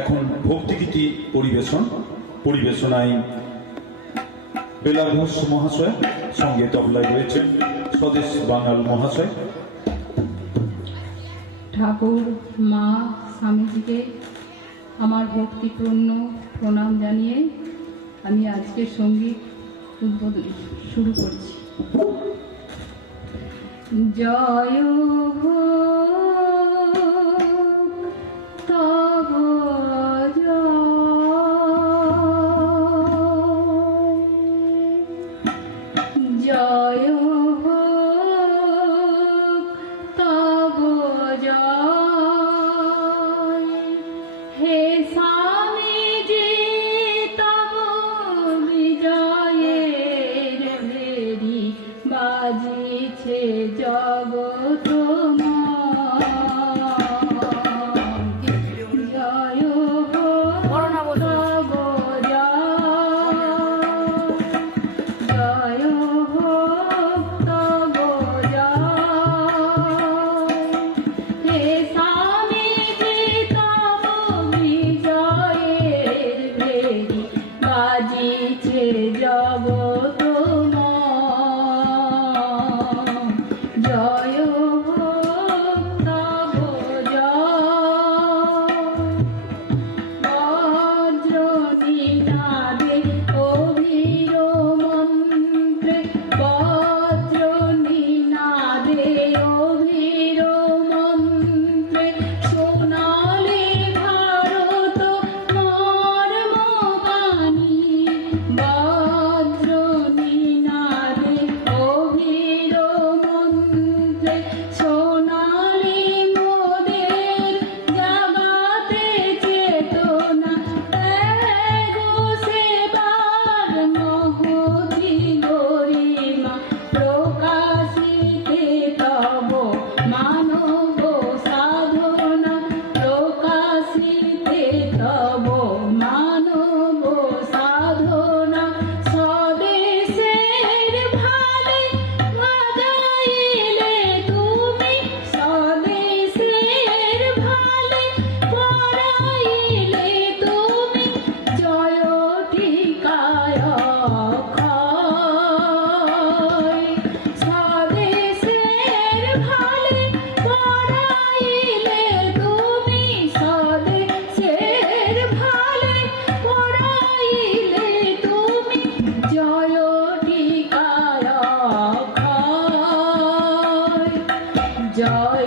এখন ভক্তিগীতি পরিবেশন, পরিবেশনায় বেলা ঘোষ মহাশয় সঙ্গে তবলায় রয়েছে স্বদেশ বাঙাল মহাশয়। ঠাকুর, মা, স্বামীজিকে আমার ভক্তিপূর্ণ প্রণাম জানিয়ে আমি আজকে সংগীত উদ্বোধন শুরু করছি। জয় হো Bye.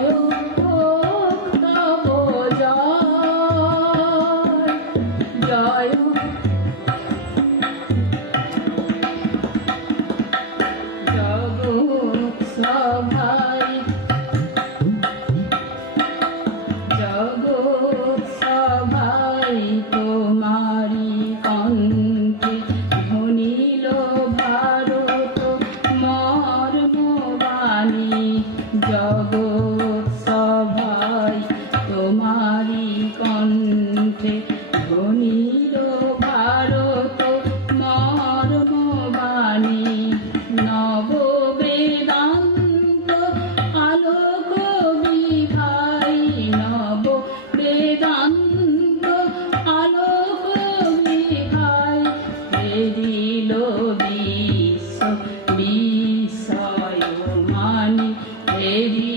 Oh, oh. मेरी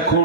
এখন